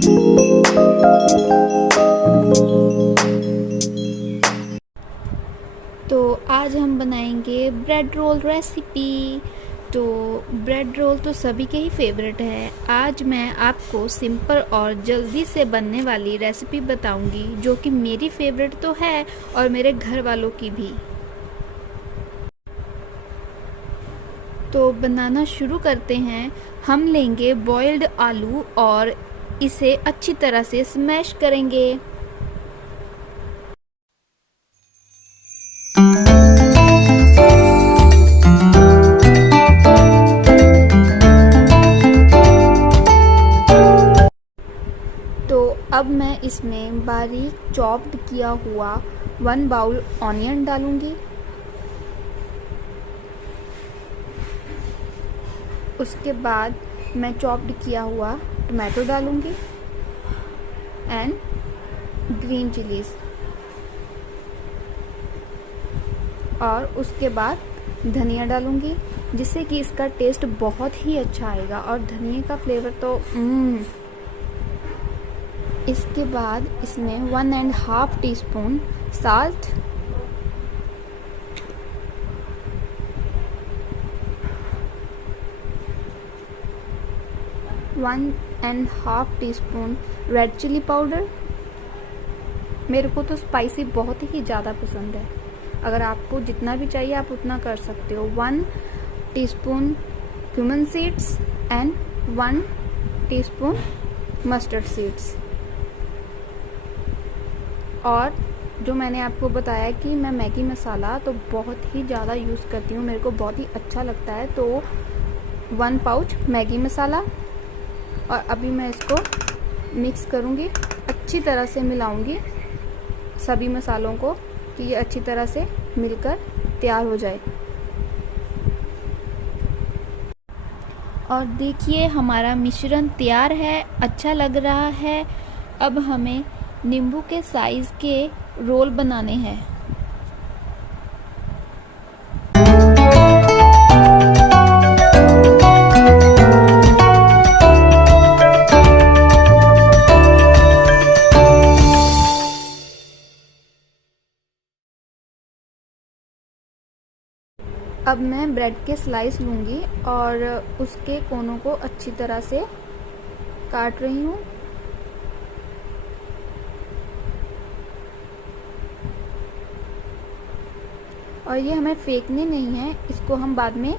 तो आज हम बनाएंगे ब्रेड रोल रेसिपी। तो ब्रेड रोल तो सभी के ही फेवरेट है। आज मैं आपको सिंपल और जल्दी से बनने वाली रेसिपी बताऊंगी जो कि मेरी फेवरेट तो है और मेरे घर वालों की भी। तो बनाना शुरू करते हैं। हम लेंगे बॉइल्ड आलू और इसे अच्छी तरह से स्मैश करेंगे। तो अब मैं इसमें बारीक चॉप्ड किया हुआ 1 बाउल ऑनियन डालूंगी। उसके बाद मैं चॉप्ड किया हुआ टमाटो डालूंगी एंड ग्रीन चिलीज, और उसके बाद धनिया डालूंगी जिससे कि इसका टेस्ट बहुत ही अच्छा आएगा और धनिया का फ्लेवर तो इसके बाद इसमें 1.5 teaspoon salt, 1.5 teaspoon red chilli powder. मेरे को तो स्पाइसी बहुत ही ज़्यादा पसंद है। अगर आपको जितना भी चाहिए आप उतना कर सकते हो। 1 teaspoon cumin seeds and 1 teaspoon mustard seeds. और जो मैंने आपको बताया कि मैं मैगी मसाला तो बहुत ही ज़्यादा यूज़ करती हूँ, मेरे को बहुत ही अच्छा लगता है, तो 1 पाउच मैगी मसाला। और अभी मैं इसको मिक्स करूँगी, अच्छी तरह से मिलाऊँगी सभी मसालों को कि ये अच्छी तरह से मिलकर तैयार हो जाए। और देखिए हमारा मिश्रण तैयार है, अच्छा लग रहा है। अब हमें नींबू के साइज़ के रोल बनाने हैं। अब मैं ब्रेड के स्लाइस लूँगी और उसके कोनों को अच्छी तरह से काट रही हूँ। और ये हमें फेंकने नहीं है, इसको हम बाद में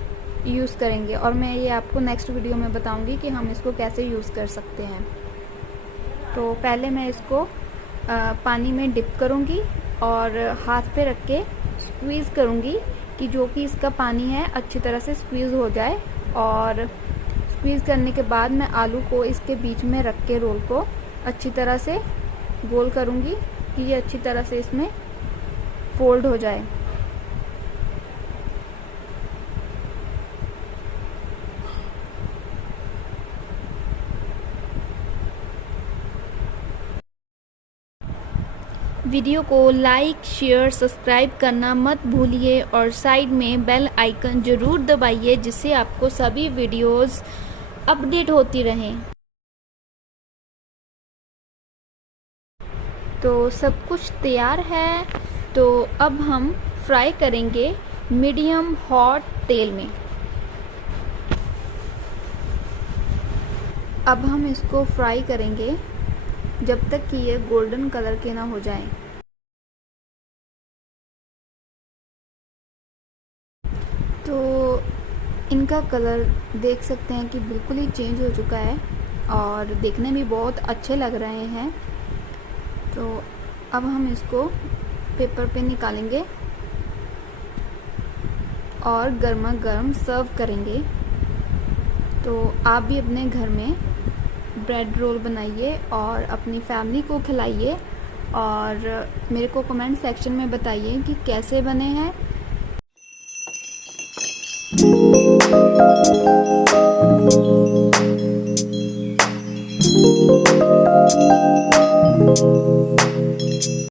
यूज़ करेंगे और मैं ये आपको नेक्स्ट वीडियो में बताऊंगी कि हम इसको कैसे यूज़ कर सकते हैं। तो पहले मैं इसको पानी में डिप करूंगी और हाथ पे रख के स्क्वीज़ करूंगी कि जो कि इसका पानी है अच्छी तरह से स्क्वीज़ हो जाए। और स्क्वीज़ करने के बाद मैं आलू को इसके बीच में रख के रोल को अच्छी तरह से गोल करूंगी कि ये अच्छी तरह से इसमें फोल्ड हो जाए। वीडियो को लाइक, शेयर, सब्सक्राइब करना मत भूलिए और साइड में बेल आइकन ज़रूर दबाइए जिससे आपको सभी वीडियोस अपडेट होती रहें। तो सब कुछ तैयार है, तो अब हम फ्राई करेंगे मीडियम हॉट तेल में। अब हम इसको फ्राई करेंगे जब तक कि ये गोल्डन कलर के ना हो जाएं। तो इनका कलर देख सकते हैं कि बिल्कुल ही चेंज हो चुका है और देखने में बहुत अच्छे लग रहे हैं। तो अब हम इसको पेपर पे निकालेंगे और गर्मा गर्म सर्व करेंगे। तो आप भी अपने घर में ब्रेड रोल बनाइए और अपनी फैमिली को खिलाइए और मेरे को कमेंट सेक्शन में बताइए कि कैसे बने हैं।